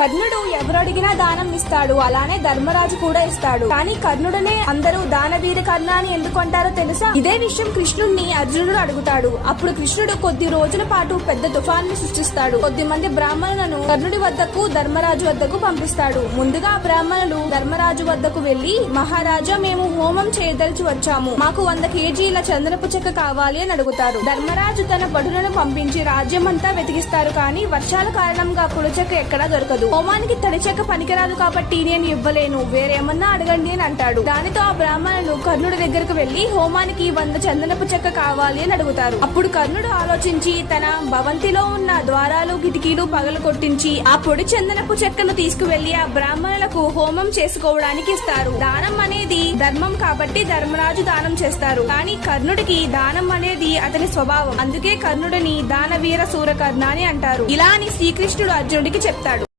కర్ణుడు ఎవరు అడిగినా దానం ఇస్తాడు, అలానే ధర్మరాజు కూడా ఇస్తాడు. కానీ కర్ణుడనే అందరూ దానవీర కర్ణ అని ఎందుకు అంటారో తెలుసా? ఇదే విషయం కృష్ణుడిని అర్జునుడు అడుగుతాడు. అప్పుడు కృష్ణుడు కొద్ది రోజుల పాటు పెద్ద తుఫాన్ని సృష్టిస్తాడు. కొద్ది మంది బ్రాహ్మణులను కర్ణుడి వద్దకు ధర్మరాజు వద్దకు పంపిస్తాడు. ముందుగా బ్రాహ్మణులు ధర్మరాజు వద్దకు వెళ్లి, మహారాజా, మేము హోమం చేయదలిచి వచ్చాము, మాకు 100 కేజీల చంద్రపు చెక్క కావాలి అని అడుగుతారు. ధర్మరాజు తన భటులను పంపించి రాజ్యమంతా వెతికిస్తారు, కానీ వర్షాల కారణంగా పులచెక్క ఎక్కడా దొరకదు. హోమానికి తడి చెక్క పనికిరాదు కాబట్టి నేను ఇవ్వలేను, వేరేమన్నా అడగండి అని అంటాడు. దానితో ఆ బ్రాహ్మణులు కర్ణుడి దగ్గరకు వెళ్లి హోమానికి 100 చందనపు చెక్క కావాలి అని అడుగుతారు. అప్పుడు కర్ణుడు ఆలోచించి తన భవంతిలో ఉన్న ద్వారాలు కిటికీలు పగలు కొట్టించి ఆ పొడి చందనపు చెక్కను తీసుకువెళ్లి ఆ బ్రాహ్మణులకు హోమం చేసుకోవడానికి ఇస్తారు. దానం అనేది ధర్మం కాబట్టి ధర్మరాజు దానం చేస్తారు. కానీ కర్ణుడికి దానం అనేది అతని స్వభావం, అందుకే కర్ణుడిని దానవీర సూరకర్ణ అని అంటారు. ఇలా అని శ్రీకృష్ణుడు అర్జునుడికి చెప్తాడు.